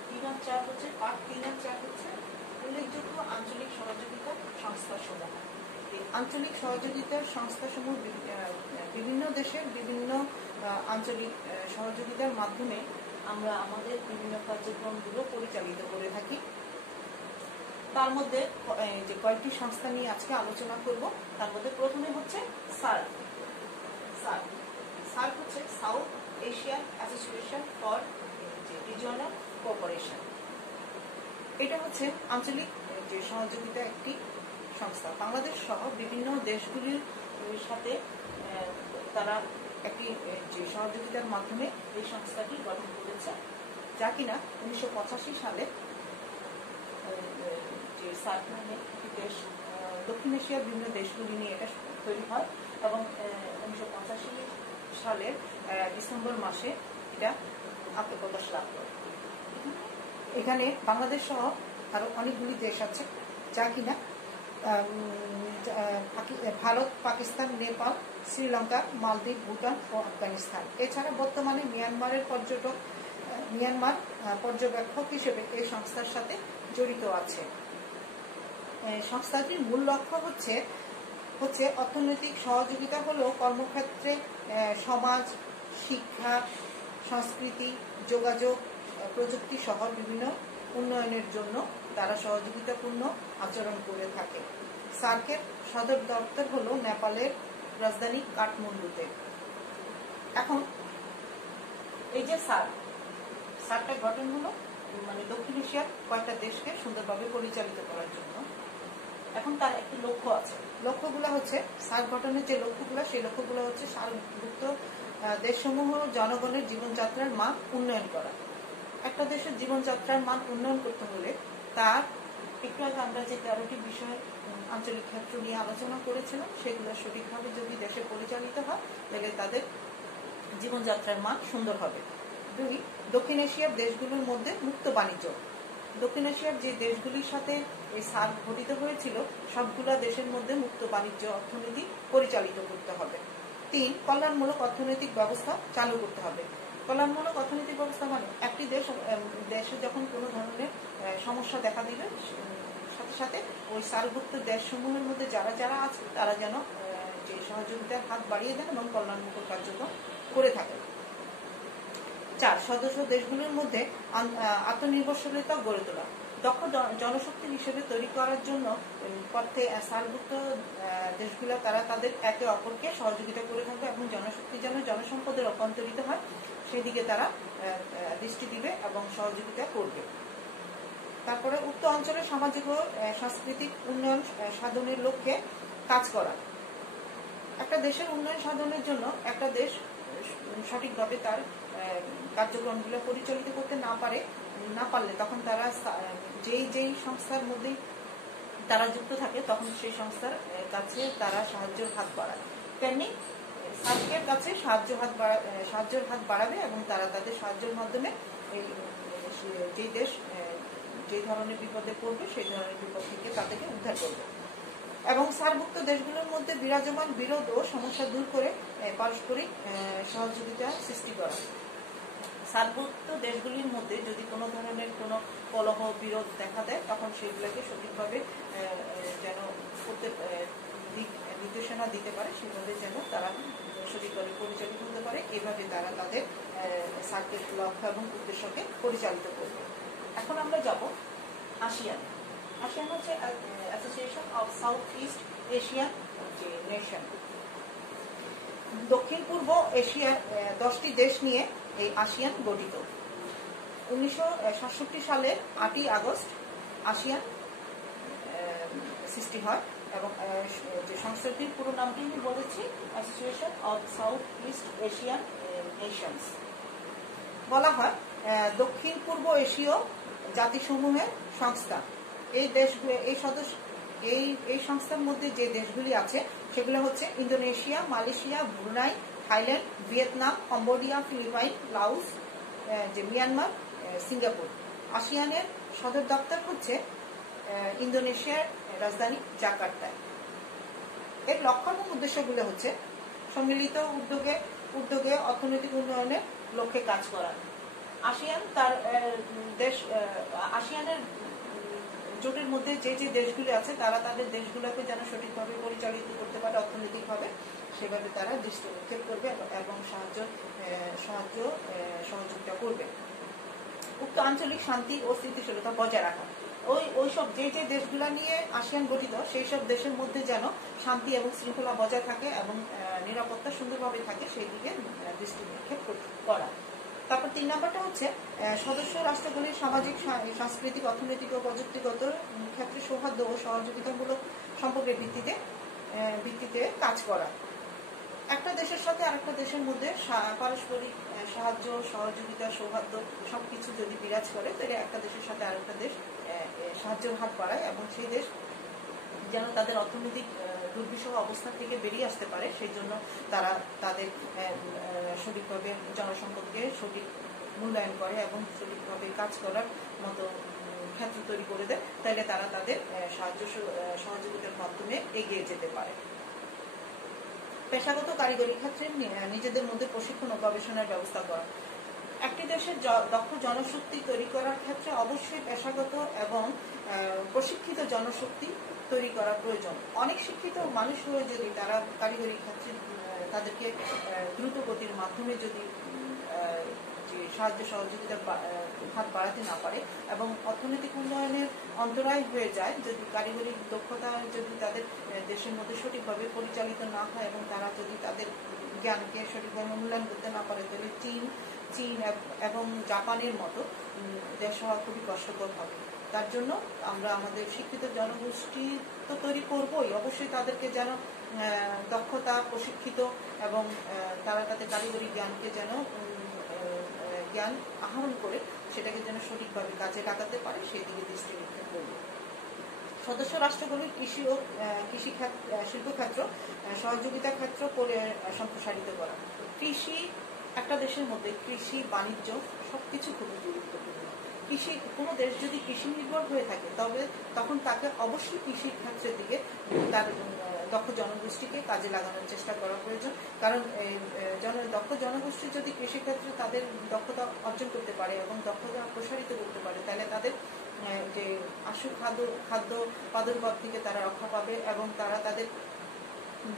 3 আর 4 হচ্ছে পার্ট 3 আর 4 হচ্ছে উল্লেখযোগ্য আঞ্চলিক সহযোগিতার সংস্থাসমূহ। এই আঞ্চলিক সহযোগিতার সংস্থাসমূহ বিভিন্ন দেশের বিভিন্ন আঞ্চলিক সহযোগিতার মাধ্যমে আমরা আমাদের বিভিন্ন কার্যক্রমগুলো পরিচালিত করে থাকি। তার মধ্যে যে কয়েকটি সংস্থা নিয়ে আজকে আলোচনা করব, তার মধ্যে প্রথমে হচ্ছে সার্ক। সার্ক হচ্ছে south Asian association for regional cooperation. এটা হচ্ছে আঞ্চলিক যে সহযোগিতা একটি সংস্থা। বাংলাদেশ সহ বিভিন্ন দেশগুলির সাথে তারা একটি যে সহযোগিতার মাধ্যমে এই সংস্থাটি গঠন করেছে, যা কিনা 1985 সালে যে সার্ক নামে একটি দেশ, দক্ষিণ এশিয়ার বিভিন্ন দেশগুলি নিয়ে এটা তৈরি হয় এবং 1985 সালের ডিসেম্বর মাসে এটা আত্মপ্রকাশ লাভ করে। এখানে বাংলাদেশ সহ আরো অনেকগুলি দেশ আছে, যা কিনা ভারত, পাকিস্তান, নেপাল, শ্রীলঙ্কা, মালদ্বীপ, ভুটান ও আফগানিস্তান। এছাড়া বর্তমানে মিয়ানমার পর্যবেক্ষক হিসেবে এই সংস্থার সাথে জড়িত আছে। সংস্থাটির মূল লক্ষ্য হচ্ছে অর্থনৈতিক সহযোগিতা হলো কর্মক্ষেত্রে সমাজ, শিক্ষা, সংস্কৃতি, যোগাযোগ, প্রযুক্তি সহ বিভিন্ন উন্নয়নের জন্য তারা সহযোগিতাপূর্ণ আচরণ করে থাকে। সার্কের সদর দপ্তর হলো নেপালের রাজধানী কাঠমান্ডুতে। এখন এই যে সার্কটা গঠন হলো মানে দক্ষিণ এশিয়ার কয়েকটা দেশকে সুন্দরভাবে পরিচালিত করার জন্য। এখন তার একটি লক্ষ্য আছে। লক্ষ্যগুলো হচ্ছে সার্ক গঠনের যে লক্ষ্যগুলো, সেই লক্ষ্যগুলো হচ্ছে সার্কভুক্ত দেশসমূহ জনগণের জীবনযাত্রার মান উন্নয়ন করা। একটা দেশের জীবনযাত্রার মান উন্নয়ন করতে হলে তার একটু আগে আমরা যে 13টি বিষয় আঞ্চলিক ক্ষেত্র নিয়ে আলোচনা করেছিলাম, সেগুলো সঠিকভাবে যদি দেশে পরিচালিত হয় তাহলে তাদের জীবনযাত্রার মান সুন্দর হবে। 2, দক্ষিণ এশিয়ার দেশগুলোর মধ্যে মুক্ত বাণিজ্য। দক্ষিণ এশিয়ার যে দেশগুলির সাথে এই সার্ক গঠিত হয়েছিল, সবগুলা দেশের মধ্যে মুক্ত বাণিজ্য অর্থনীতি পরিচালিত করতে হবে। 3, কল্যাণমূলক অর্থনৈতিক ব্যবস্থা চালু করতে হবে। কল্যাণমূলক অর্থনৈতিক ব্যবস্থা মানে একটি দেশে যখন কোনো ধরনের সমস্যা দেখা দিবে, সাথে সাথে ওই সার্কভুক্ত দেশসমূহের মধ্যে যারা আছে তারা যেন যে সহযোগিতার হাত বাড়িয়ে দেন এবং কল্যাণমূলক কার্যক্রম করে থাকে। 4, সদস্য দেশগুলোর মধ্যে আত্মনির্ভরশীলতা গড়ে তোলা। দক্ষ জনশক্তি হিসেবে তৈরি করার জন্য পথে সার্কভুক্ত দেশগুলো তারা তাদের একে অপরকে সহযোগিতা করে থাকবে এবং জনশক্তি যেন জনসম্পদে রূপান্তরিত হয় সেদিকে তারা দৃষ্টি দিবে এবং সহযোগিতা করবে। তারপরে উক্ত অঞ্চলের সামাজিক ও সাংস্কৃতিক উন্নয়ন সাধনের লক্ষ্যে কাজ করা। একটা দেশের উন্নয়ন সাধনের জন্য একটা দেশ সঠিকভাবে তার কার্যক্রমগুলো পরিচালিত করতে না পারলে তখন তারা যেই সংস্থার মধ্যেই তারা যুক্ত থাকে তখন সেই সংস্থার কাছে তারা সাহায্যের হাত বাড়ায়। তেমনি সার্কের কাছে সাহায্যের হাত বাড়াবে এবং তারা তাদের সাহায্যের মাধ্যমে যে দেশ যে ধরনের বিপদে পড়বে সেই ধরনের বিপদ থেকে তাদেরকে উদ্ধার করবে এবং সার্কভুক্ত দেশগুলোর মধ্যে বিরাজমান বিরোধ ও সমস্যা দূর করে পারস্পরিক সহযোগিতা সৃষ্টি করা। সার্কভুক্ত দেশগুলির মধ্যে যদি কোনো ধরনের কোনো কলহ বিরোধ দেখা দেয় তখন সেগুলোকে সঠিকভাবে যেন নির্দেশনা দিতে পারে, সেভাবে যেন তারা সঠিকভাবে পরিচালিত হতে পারে। এভাবে তারা তাদের সার্কের লক্ষ্য এবং উদ্দেশ্যকে পরিচালিত করবে। এখন আমরা যাব আসিয়ান। আসিয়ান হচ্ছে association of south east Asian nation. দক্ষিণ পূর্ব এশিয়ার 10টি দেশ নিয়ে এই আসিয়ান গঠিত। 1967 সালের 8 আগস্ট আসিয়ান সৃষ্টি হয় এবং যে সংস্থাটির পুরো নামটি আমি বলেছি, association of south east Asian Nations. বলা হয় দক্ষিণ পূর্ব এশীয় জাতিসমূহের সংস্থা। এই সংস্থার মধ্যে যে দেশগুলি আছে সেগুলো হচ্ছে Indonesia, Malaysia, Brunei, Thailand, Vietnam, Cambodia, Philippines, Laos, Myanmar, Singapore. আসিয়ানের সদর দপ্তর হচ্ছে ইন্দোনেশিয়ার রাজধানী জাকার্তায়। এর লক্ষ্য এবং উদ্দেশ্যগুলো হচ্ছে সম্মিলিত উদ্যোগে অর্থনৈতিক উন্নয়নের লক্ষ্যে কাজ করা। আসিয়ানের জোটের মধ্যে যে দেশগুলি আছে তারা তাদের দেশগুলোকে যেন সঠিকভাবে পরিচালিত করতে পারে অর্থনৈতিকভাবে, সেভাবে তারা দৃষ্টি নিক্ষেপ করবে এবং সহযোগিতা করবে। উক্ত আঞ্চলিক শান্তি ও স্থিতিশীলতা বজায় রাখা। ওইসব যে দেশগুলা নিয়ে আসিয়ান গঠিত সেই সব দেশের মধ্যে যেন শান্তি এবং শৃঙ্খলা বজায় থাকে এবং নিরাপত্তা সুন্দরভাবে থাকে সেই দিকে দৃষ্টি নিক্ষেপ করা। তারপর 3 নম্বরটা হচ্ছে সদস্য রাষ্ট্রগুলির সামাজিক, সাংস্কৃতিক, অর্থনৈতিক ও প্রযুক্তিগত ক্ষেত্রে সৌহার্দ্য ও সহযোগিতামূলক সম্পর্কের ভিত্তিতে কাজ করা। একটা দেশের সাথে আরেকটা দেশের মধ্যে পারস্পরিক সাহায্য, সহযোগিতা, সৌহার্দ্য সবকিছু যদি বিরাজ করে, তাহলে একটা দেশের সাথে আরেকটা দেশ সাহায্যের হাত বাড়ায় এবং সেই দেশ যেন তাদের অর্থনৈতিক দুর্বিষহ অবস্থা থেকে বেরিয়ে আসতে পারে, সেই জন্য তারা তাদের সঠিকভাবে জনসম্পদকে সঠিক মূল্যায়ন করে এবং সঠিকভাবে কাজ করার মতো ক্ষেত্র তৈরি করে দেয়, তাহলে তারা তাদের সহযোগিতার মাধ্যমে এগিয়ে যেতে পারে। পেশাগত কারিগরি ক্ষেত্রে নিজেদের মধ্যে প্রশিক্ষণ ও গবেষণার ব্যবস্থা করা। একটি দেশের দক্ষ জনশক্তি তৈরি করার ক্ষেত্রে অবশ্যই পেশাগত এবং প্রশিক্ষিত জনশক্তি তৈরি করা প্রয়োজন। অনেক শিক্ষিত মানুষ হয়ে যদি তারা কারিগরি ক্ষেত্রে তাদেরকে দ্রুত গতির মাধ্যমে যদি সাহায্য সহযোগিতার হাত বাড়াতে না পারে এবং অর্থনৈতিক উন্নয়নের অন্তরায় হয়ে যায়, যদি কারিগরি দক্ষতা যদি তাদের দেশের মধ্যে সঠিকভাবে পরিচালিত না হয় এবং তারা যদি তাদের জ্ঞানকে সঠিকভাবে মূল্যায়ন করতে না পারে, তাহলে চীন এবং জাপানের মতো দেশ হওয়া খুবই কষ্টকর হবে। তার জন্য আমরা আমাদের শিক্ষিত জনগোষ্ঠী তো তৈরি করবই, অবশ্যই তাদেরকে যেন দক্ষতা, প্রশিক্ষিত এবং তারা তাদের কারিগরি জ্ঞানকে যেন জ্ঞান আহরণ করে সেটাকে যেন সঠিকভাবে কাজে লাগাতে পারে, সেই দিকে দৃষ্টি নিক্ষেপ করব। সদস্য রাষ্ট্রগুলির কৃষি ও কৃষি শিল্পক্ষেত্র সহযোগিতা ক্ষেত্র সম্প্রসারিত করা। কৃষি একটা দেশের মধ্যে কৃষি, বাণিজ্য সবকিছু খুবই গুরুত্বপূর্ণ। কৃষি, কোনো দেশ যদি কৃষি নির্ভর হয়ে থাকে তবে তখন তাকে অবশ্যই কৃষির ক্ষেত্রের দিকে তার দক্ষ জনগোষ্ঠীকে কাজে লাগানোর চেষ্টা করা প্রয়োজন। কারণ দক্ষ জনগোষ্ঠী যদি কৃষিক্ষেত্রে তাদের দক্ষতা অর্জন করতে পারে এবং দক্ষতা প্রসারিত করতে পারে, তাহলে তাদের যে আশু খাদ্য প্রাদুর্ভাব থেকে তারা রক্ষা পাবে এবং তারা তাদের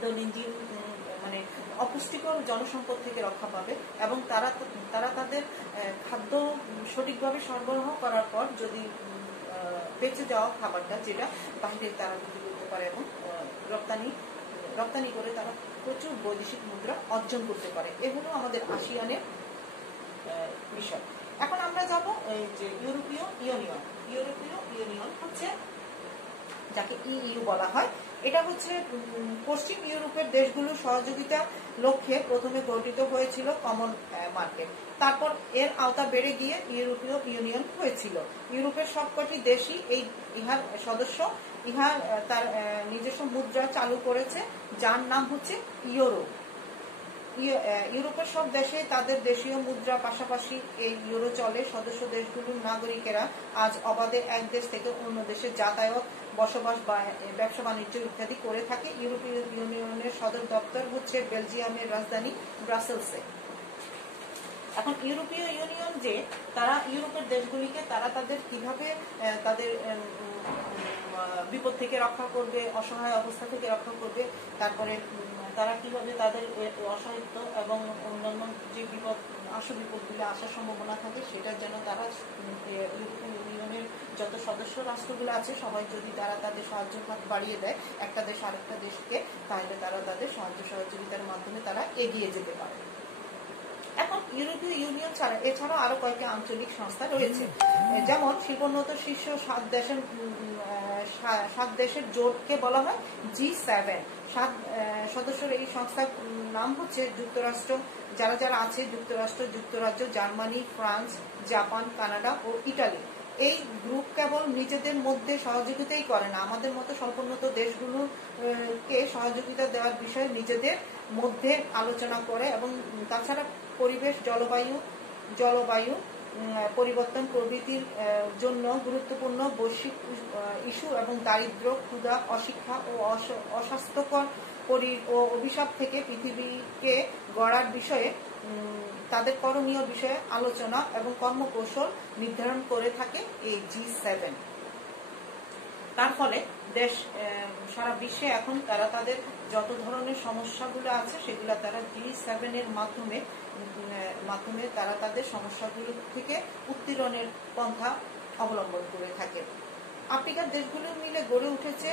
দৈনন্দিন মানে অপুষ্টিকর জনসম্পদ থেকে রক্ষা পাবে এবং তারা তাদের খাদ্য সঠিকভাবে সরবরাহ করার পর যদি বেঁচে যাওয়া খাবারটা যেটা বাইরে তারা বিক্রি করতে পারে এবং রপ্তানি করে তারা প্রচুর বৈদেশিক মুদ্রা অর্জন করতে পারে। এগুলো আমাদের আসিয়ানের বিষয়। এখন আমরা যাব এই যে ইউরোপীয় ইউনিয়ন হচ্ছে যাকে ইইউ বলা হয়। এটা হচ্ছে পশ্চিম ইউরোপের দেশগুলোর সহযোগিতা লক্ষ্যে প্রথমে গঠিত হয়েছিল কমন মার্কেট, তারপর এর আওতা বেড়ে গিয়ে ইউরোপীয় ইউনিয়ন হয়েছিল। ইউরোপের সবকটি দেশই ইহার সদস্য। ইহা তার নিজস্ব মুদ্রা চালু করেছে, যার নাম হচ্ছে ইউরো। ইউরোপের সব দেশে তাদের দেশীয় মুদ্রা পাশাপাশি এই ইউরো চলে। সদস্য দেশগুলোর নাগরিকেরা আজ অবাধে এক দেশ থেকে অন্য দেশে যাতায়াত, বসবাস বা ব্যবসা বাণিজ্য ইত্যাদি করে থাকে। ইউরোপীয় ইউনিয়নের সদর দপ্তর হচ্ছে বেলজিয়ামের রাজধানী ব্রাসেলসে। এখন ইউরোপীয় ইউনিয়ন যে তারা ইউরোপের দেশগুলিকে তারা তাদের কিভাবে তাদের বিপদ থেকে রক্ষা করবে, অসহায় অবস্থা থেকে রক্ষা করবে, তারপরে তারা কিভাবে তাদের অসহায়ত্ব এবং অন্যান্য যে বিপদগুলো আসার সম্ভাবনা থাকে সেটার জন্য তারা ইউরোপিয়ান ইউনিয়নের যত সদস্য রাষ্ট্রগুলো আছে সবাই যদি তারা তাদের সাহায্য হাত বাড়িয়ে দেয় একটা দেশ আরেকটা দেশকে, তাহলে তারা তাদের সাহায্য সহযোগিতার মাধ্যমে তারা এগিয়ে যেতে পারে। এখন ইউরোপীয় ইউনিয়ন ছাড়া এছাড়াও আরো কয়েকটি আঞ্চলিক সংস্থা রয়েছে, যেমন শিল্পোন্নত শীর্ষ 7 দেশের জোটকে বলা হয় G7। 7 সদস্যের এই সংস্থার নাম হচ্ছে যুক্তরাষ্ট্র, যারা আছে যুক্তরাষ্ট্র, যুক্তরাজ্য, জার্মানি, ফ্রান্স, জাপান, কানাডা ও ইটালি। এই গ্রুপ কেবল নিজেদের মধ্যে সহযোগিতাই করে না, আমাদের মতো স্বল্পোন্নত দেশগুলোকে সহযোগিতা দেওয়ার বিষয়ে নিজেদের মধ্যে আলোচনা করে এবং তাছাড়া পরিবেশ, জলবায়ু পরিবর্তন প্রভৃতির জন্য গুরুত্বপূর্ণ বৈশ্বিক ইস্যু এবং দারিদ্র্য, ক্ষুধা, অশিক্ষা ও অস্বাস্থ্যকর ও অভিশাপ থেকে পৃথিবীকে গড়ার বিষয়ে তাদের করণীয় বিষয়ে আলোচনা এবং কর্মকৌশল নির্ধারণ করে থাকে এই G7। তার ফলে দেশ সারা বিশ্বে এখন তারা তাদের যত ধরনের সমস্যাগুলো আছে সেগুলো তারা G7 এর মাধ্যমে তারা তাদের সমস্যাগুলো থেকে উত্তরণের পন্থা অবলম্বন করে থাকে। আফ্রিকার দেশগুলো মিলে গড়ে উঠেছে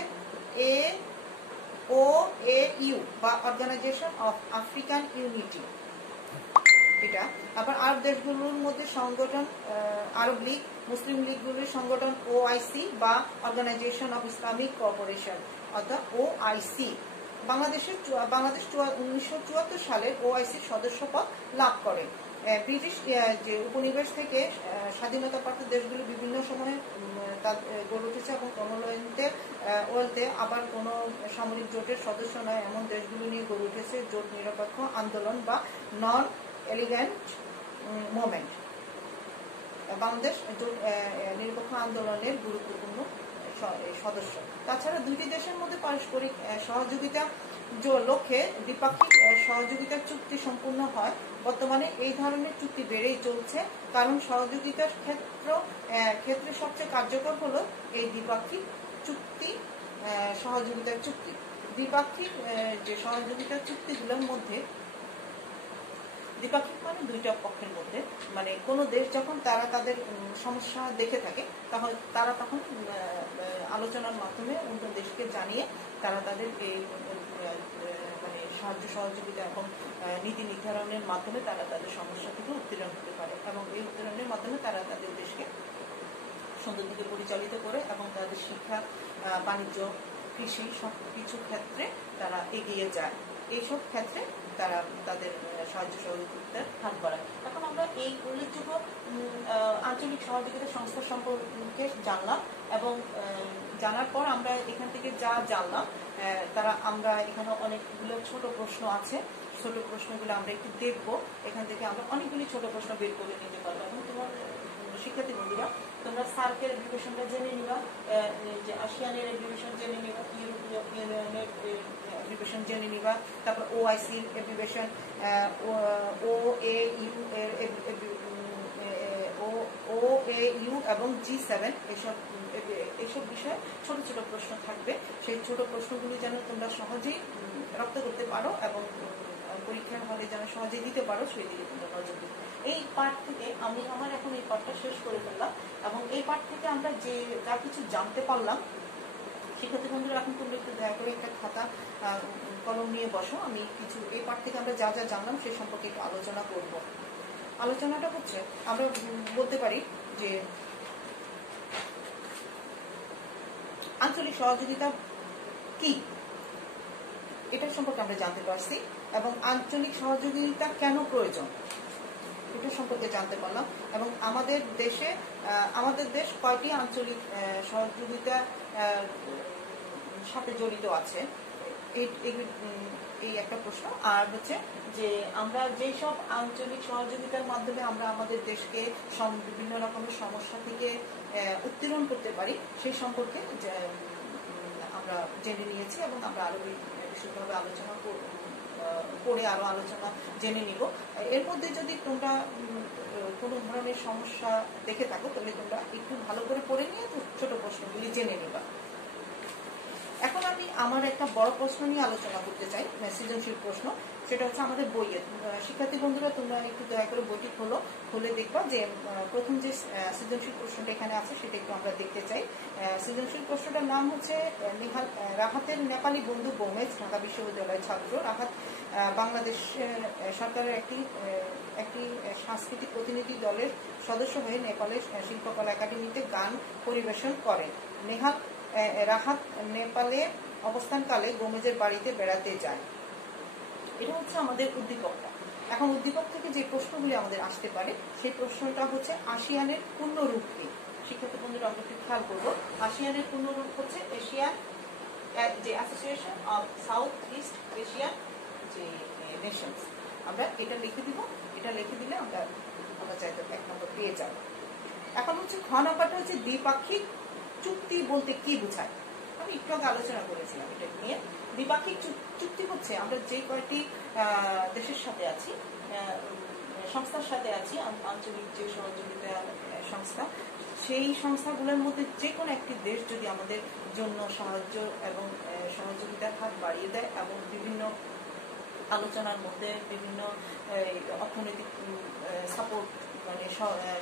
OAU বা অর্গানাইজেশন অফ আফ্রিকান ইউনিটি। এটা আবার আরব দেশগুলোর মধ্যে সংগঠন আরব লীগ, মুসলিম লীগগুলির সংগঠন OIC বা অর্গানাইজেশন অফ ইসলামিক কোঅপারেশন অর্থাৎ OIC। বাংলাদেশ 1974 সালে ওআইসির সদস্যপদ লাভ করে। ব্রিটিশ যে উপনিবেশ থেকে স্বাধীনতাপ্রাপ্ত দেশগুলো বিভিন্ন সময়ে গড়ে উঠেছে এবং কমনওয়েলথে আবার কোনো সামরিক জোটের সদস্য নয় এমন দেশগুলো নিয়ে গড়ে উঠেছে জোট নিরপেক্ষ আন্দোলন বা নন এলিগেন্ট মুভমেন্ট। বাংলাদেশ জোট নিরপেক্ষ আন্দোলনের গুরুত্বপূর্ণ সদস্য। তাছাড়া দুইটি দেশের মধ্যে পারস্পরিক সহযোগিতা লক্ষ্যে দ্বিপাক্ষিক সহযোগিতার চুক্তি সম্পূর্ণ হয়। বর্তমানে এই ধরনের চুক্তি বেড়েই চলছে, কারণ সহযোগিতার ক্ষেত্রে সবচেয়ে কার্যকর হলো এই দ্বিপাক্ষিক চুক্তি, সহযোগিতার চুক্তি। দ্বিপাক্ষিক যে সহযোগিতার চুক্তিগুলোর মধ্যে, দ্বিপাক্ষিক মানে দুইটা পক্ষের মধ্যে, মানে কোনো দেশ যখন তারা তাদের সমস্যা দেখে থাকে তারা তখন আলোচনার মাধ্যমে অন্য দেশকে জানিয়ে তারা তাদের এই মানে সাহায্য সহযোগিতা এবং নীতি নির্ধারণের মাধ্যমে তারা তাদের সমস্যা থেকে উত্তরণ হতে পারে এবং এই উত্তরণের মাধ্যমে তারা তাদের দেশকে সুন্দর দিকে পরিচালিত করে এবং তাদের শিক্ষা, বাণিজ্য, কৃষি সব কিছু ক্ষেত্রে তারা এগিয়ে যায়। এইসব ক্ষেত্রে তারা তাদের সাহায্য সহযোগিতার হাত বাড়ায়। এখন আমরা এই উল্লেখযোগ্য আঞ্চলিক সহযোগিতা সংস্থা সম্পর্কে জানলাম এবং জানার পর আমরা এখান থেকে যা জানলাম আমরা এখানে অনেকগুলো ছোট প্রশ্ন আছে, ছোট প্রশ্নগুলো আমরা একটু দেখবো। এখান থেকে আমরা অনেকগুলি ছোট প্রশ্ন বের করে নিতে পারবো এবং তোমার শিক্ষার্থী বন্ধুরা তোমরা সার্কের অ্যাপ্লিকেশনটা জেনে নিবা, যে আসিয়ানের অ্যাপ্লিকেশন জেনে নিবা, ইউরোপীয় ইউনিয়নের অ্যাপ্লিকেশন জেনে নিবা, তারপর ওআইসির অ্যাপ্লিকেশন, OAU এবং G7 এইসব বিষয়ে ছোট ছোট প্রশ্ন থাকবে। সেই ছোট প্রশ্নগুলি যেন তোমরা সহজেই রপ্ত করতে পারো এবং পরীক্ষার হলে যেন সহজেই দিতে পারো সেই দিকে তোমরা নজর দিবে। এই পাঠ থেকে আমি আমার এখন এই পাঠটা শেষ করে ফেললাম এবং এই পাঠ থেকে আমরা যা কিছু জানতে পারলাম, শিক্ষার্থী বন্ধুরা এখন তোমরা একটু দয়া করে একটা খাতা কলম নিয়ে বসো। আমি কিছু এই পাঠ থেকে আমরা যা যা জানলাম সে সম্পর্কে একটু আলোচনা করব। আলোচনাটা হচ্ছে আমরা বলতে পারি যে আঞ্চলিক সহযোগিতা কি, এটার সম্পর্কে আমরা জানতে পারছি এবং আঞ্চলিক সহযোগিতা কেন প্রয়োজন এটা সম্পর্কে জানতে পারলাম এবং আমাদের দেশ কয়টি আঞ্চলিক সহযোগিতা সাথে জড়িত আছে এই একটা প্রশ্ন। আর হচ্ছে যে আমরা যেসব আঞ্চলিক সহযোগিতার মাধ্যমে আমরা আমাদের দেশকে বিভিন্ন রকমের সমস্যা থেকে উত্তরণ করতে পারি সেই সম্পর্কে আমরা জেনে নিয়েছি এবং আমরা আরো বিশদভাবে আলোচনা করে আরো আলোচনা জেনে নিব। এর মধ্যে যদি তোমরা কোনো ধরনের সমস্যা দেখে থাকো তাহলে তোমরা একটু ভালো করে পড়ে নিয়ে ছোট প্রশ্নগুলি জেনে নিবা। এখন আমি আমার একটা বড় প্রশ্ন নিয়ে আলোচনা করতে চাই, সৃজনশীল প্রশ্ন। সেটা হচ্ছে আমাদের বইয়ের। শিক্ষার্থী বন্ধুরা তোমরা একটু দয়া করে বইটি খুলে দেখবা যে প্রথম যে সৃজনশীল প্রশ্নটা এখানে আছে সেটা একটু আমরা দেখতে চাই। সৃজনশীল প্রশ্নটার নাম হচ্ছে রাহাতের নেপালি বন্ধু গোমেজ, ঢাকা বিশ্ববিদ্যালয়ের ছাত্র। রাহাত বাংলাদেশ সরকারের একটি সাংস্কৃতিক প্রতিনিধি দলের সদস্য হয়ে নেপালের শিল্পকলা একাডেমিতে গান পরিবেশন করেন। রাহাত নেপালে অবস্থানকালে গোমেজের বাড়িতে বেড়াতে যায়। এটা হচ্ছে আমাদের উদ্দীপকটা। এখন উদ্দীপক থেকে যে প্রশ্নগুলি আমাদের আসতে পারে সেই প্রশ্নটা হচ্ছে আসিয়ানের পূর্ণ রূপ কি। শিক্ষার্থী বন্ধুরা আমরা একটু খেয়াল করবো, আসিয়ানের পূর্ণ রূপ হচ্ছে এশিয়ান যে association of south east Asian যে নেশনস। আমরা এটা লিখে দিব, এটা লিখে দিলে আমরা চাইতে 1 নম্বর পেয়ে যাব। এখন হচ্ছে খ নাম্বারটা হচ্ছে দ্বিপাক্ষিক চুক্তি বলতে কি বোঝায়। আমি একটু আগে আলোচনা করেছিলাম এটা নিয়ে। দ্বিপাক্ষিক চুক্তি হচ্ছে আমরা যে কয়টি দেশের সাথে আছি, সংস্থার সাথে আছি, আঞ্চলিক যে সহযোগিতা সংস্থা, সেই সংস্থাগুলোর মধ্যে যে কোনো একটি দেশ যদি আমাদের জন্য সাহায্য এবং সহযোগিতার হাত বাড়িয়ে দেয় এবং বিভিন্ন আলোচনার মধ্যে বিভিন্ন অর্থনৈতিক সাপোর্ট মানে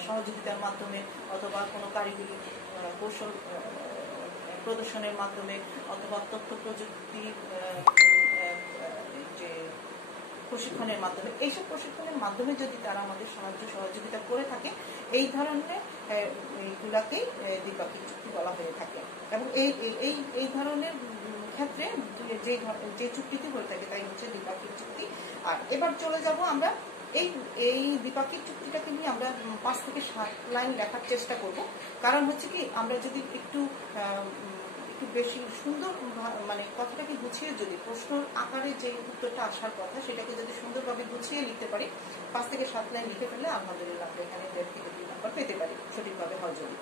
সহযোগিতার মাধ্যমে অথবা কোনো কারিগরি কৌশল প্রদর্শনের মাধ্যমে অথবা তথ্য প্রযুক্তি যে প্রশিক্ষণের মাধ্যমে, এইসব প্রশিক্ষণের মাধ্যমে যদি তারা আমাদের সাহায্য সহযোগিতা করে থাকে এই ধরনের এইগুলাকেই দ্বিপাক্ষিক চুক্তি বলা হয়ে থাকে। এবং এই ধরনের ক্ষেত্রে যে চুক্তিটি হয়ে থাকে তাই হচ্ছে দ্বিপাক্ষিক চুক্তি। আর এবার চলে যাব আমরা এই দ্বিপাক্ষিক চুক্তিটাকে নিয়ে আমরা 5 থেকে 7 লাইন লেখার চেষ্টা করব। কারণ হচ্ছে কি, আমরা যদি একটু বেশি সুন্দর মানে কথাটাকে গুছিয়ে যদি প্রশ্নের আকারে যে উত্তরটা আসার কথা সেটাকে যদি সুন্দরভাবে গুছিয়ে লিখতে পারি, 5 থেকে 7 লাইন লিখে ফেললে আলহামদুলিল্লাহ আমরা এখানে 1.5 থেকে 2 নাম্বার পেতে পারি সঠিকভাবে হয় যদি।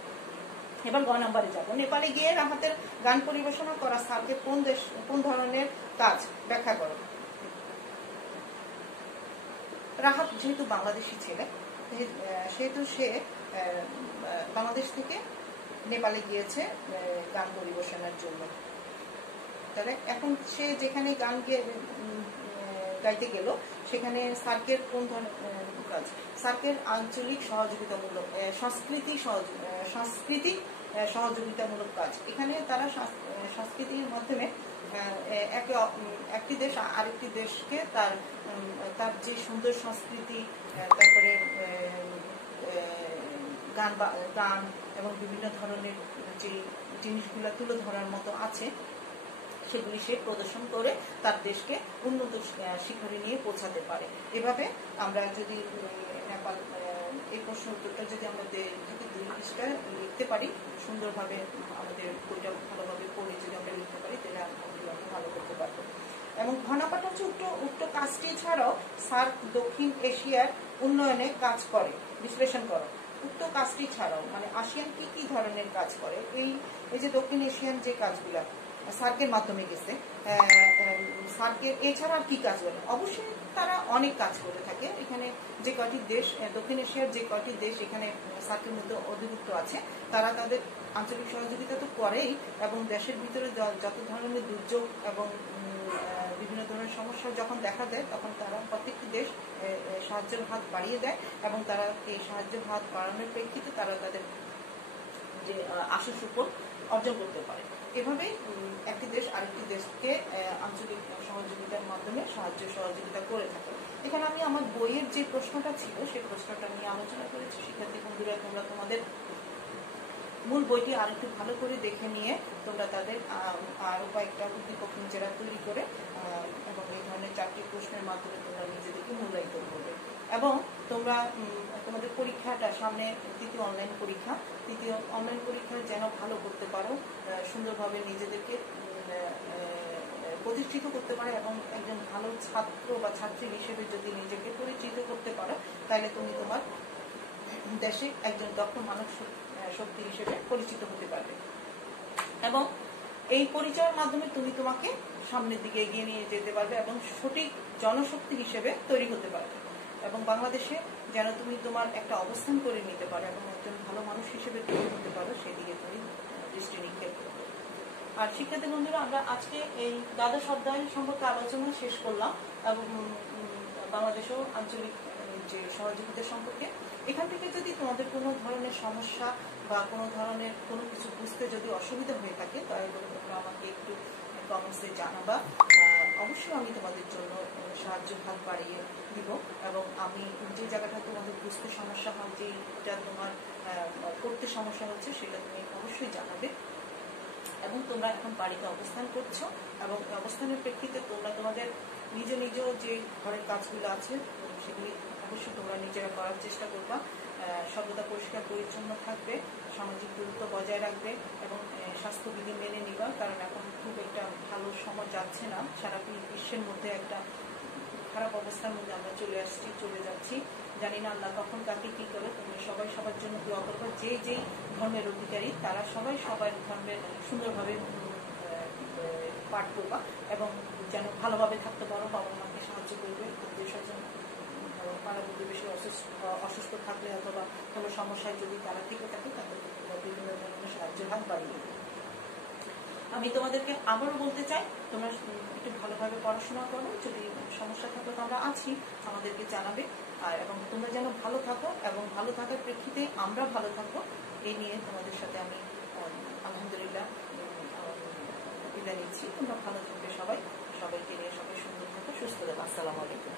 এবার গ নাম্বারে যাব। নেপালে গিয়ে রাহাতের গান পরিবেশনা করা স্যারকে কোন ধরনের কাজ ব্যাখ্যা করো। রাহাত যেহেতু বাংলাদেশি ছেলে, সেহেতু সে বাংলাদেশ থেকে নেপালে গিয়েছে গান পরিবেশনার জন্য। তাহলে এখন সে যেখানে গান গাইতে গেল সেখানে সার্কের কোন ধরনের কাজ? সার্কের আঞ্চলিক সহযোগিতামূলক সাংস্কৃতিক সহযোগিতামূলক কাজ। এখানে তারা সংস্কৃতির মাধ্যমে একটি দেশ আরেকটি দেশকে তার যে সুন্দর সংস্কৃতি, তারপরে গান এবং বিভিন্ন ধরনের যে জিনিসগুলো তুলে ধরার মতো আছে সেগুলি সে প্রদর্শন করে তার দেশকে উন্নত শিখরে নিয়ে পৌঁছাতে পারে। এভাবে আমরা যদি নেপাল এই প্রশ্ন উত্তরটা যদি আমরা 2 পৃষ্ঠায় লিখতে পারি সুন্দরভাবে, আমাদের বইটা ভালোভাবে পড়ে যদি আমরা লিখতে পারি তাহলে আমরা ভালো করতে পারবো। এবং ঘনাপাঠ হচ্ছে উক্ত কাজটি ছাড়াও সার্ক দক্ষিণ এশিয়ার উন্নয়নে কাজ করে। বিশ্লেষণ করো। উক্ত কাজটি ছাড়াও মানে আসিয়ান কি কি ধরনের কাজ করে? এই যে দক্ষিণ এশিয়ান যে কাজগুলা সার্কের মাধ্যমে গেছে, সার্কের এছাড়া কি কাজ করে? অবশ্যই তারা অনেক কাজ করে থাকে। এখানে যে কয়টি দেশ, দক্ষিণ এশিয়ার যে কয়টি দেশ এখানে সার্কের মধ্যে অধিভুক্ত আছে, তারা তাদের আঞ্চলিক সহযোগিতা তো করেই, এবং দেশের ভিতরে যত ধরনের দুর্যোগ এবং বিভিন্ন ধরনের সমস্যা যখন দেখা দেয় তখন তারা প্রত্যেকটি দেশ সাহায্যের হাত বাড়িয়ে দেয়, এবং তারা এই সাহায্যের হাত বাড়ানোর প্রেক্ষিতে তারা তাদের যে আশু সুফল অর্জন করতে পারে। এভাবেই একটি দেশ আরেকটি দেশকে আঞ্চলিক সহযোগিতার মাধ্যমে সাহায্য সহযোগিতা করে থাকে। এখানে আমি আমার বইয়ের যে প্রশ্নটা ছিল সেই প্রশ্নটা নিয়ে আলোচনা করেছি। শিক্ষার্থী বন্ধুরা, তোমরা তোমাদের মূল বইটি আরেকটু ভালো করে দেখে নিয়ে তোমরা তাদের আরো কয়েকটা উদ্দীপক নিজেরা তৈরি করে এবং এই ধরনের 4টি প্রশ্নের মাধ্যমে তোমরা নিজেদেরকে মূল্যায়িত করবে। এবং তোমরা তোমাদের পরীক্ষাটা সামনে, তৃতীয় অনলাইন পরীক্ষা যেন ভালো করতে পারো, সুন্দরভাবে নিজেদেরকে প্রতিষ্ঠিত করতে পারো, এবং একজন ভালো ছাত্র বা ছাত্রী হিসেবে যদি নিজেকে পরিচিত করতে পারো তাহলে তুমি তোমার দেশে একজন দক্ষ মানব শক্তি হিসেবে পরিচিত হতে পারবে, এবং এই পরিচয়ের মাধ্যমে তুমি তোমাকে সামনের দিকে এগিয়ে নিয়ে যেতে পারবে এবং সঠিক জনশক্তি হিসেবে তৈরি হতে পারবে, এবং বাংলাদেশে যেন তুমি তোমার একটা অবস্থান করে নিতে পারো এবং একজন ভালো মানুষ হিসেবে তৈরি হতে পারো, সেদিকে তুমি দৃষ্টি নিক্ষেপ করবে। আর শিক্ষার্থী বন্ধুরা, আমরা আজকে এই দ্বাদশ অধ্যায় সম্পর্কে আলোচনা শেষ করলাম, এবং বাংলাদেশেও আঞ্চলিক যে সহযোগিতা সম্পর্কে। এখান থেকে যদি তোমাদের কোনো ধরনের সমস্যা বা কোনো ধরনের কোনো কিছু বুঝতে যদি অসুবিধা হয়ে থাকে তাহলে তোমরা আমাকে একটু কমেন্টসে জানাবা। অবশ্যই আমি তোমাদের জন্য সাহায্য হাত বাড়িয়ে দিব, এবং আমি যে জায়গাটা তোমাদের বুঝতে সমস্যা হয়, যেটা তোমার করতে সমস্যা হচ্ছে সেটা তুমি অবশ্যই জানাবে। এবং তোমরা এখন বাড়িতে অবস্থান করছো, এবং অবস্থানের প্রেক্ষিতে তোমরা তোমাদের নিজ যে ঘরের কাজগুলো আছে সেগুলি অবশ্যই তোমরা নিজেরা করার চেষ্টা করবা। সর্বদা পরিষ্কার পরিচ্ছন্ন থাকবে, সামাজিক দূরত্ব বজায় রাখবে, এবং স্বাস্থ্যবিধি মেনে নিবা। কারণ এখন খুব একটা ভালো সময় যাচ্ছে না, সারা বিশ্বের মধ্যে একটা খারাপ অবস্থার মধ্যে আমরা চলে যাচ্ছি। জানি না আল্লাহ কখন কাকে কি করে। তুমি সবাই সবার জন্য দোয়া করবে। যে ধর্মের অধিকারী তারা সবাই সবার ধর্মের সুন্দরভাবে পাঠ করবা, এবং যেন ভালোভাবে থাকতে পারো। বাবা মাকে সাহায্য করবে, স্বজন পাড়া প্রতিবেশী অসুস্থ থাকলে অথবা কোনো সমস্যায় যদি তারা থেকে থাকে তাদের বিভিন্ন ধরনের সাহায্যের হাত বাড়িয়ে দেবে। আমি তোমাদেরকে আবারও বলতে চাই, তোমরা একটু ভালোভাবে পড়াশোনা করো। যদি সমস্যা থাকে তো আমরা আছি, আমাদেরকে জানাবে। আর এবং তোমরা যেন ভালো থাকো, এবং ভালো থাকার প্রেক্ষিতে আমরা ভালো থাকবো, এই নিয়ে তোমাদের সাথে আমি আলহামদুলিল্লাহ বিদায় নিচ্ছি। তোমরা ভালো থাকবে, সবাইকে নিয়ে সবাই সুন্দর থাকো, সুস্থ থাকো। আসসালামু আলাইকুম।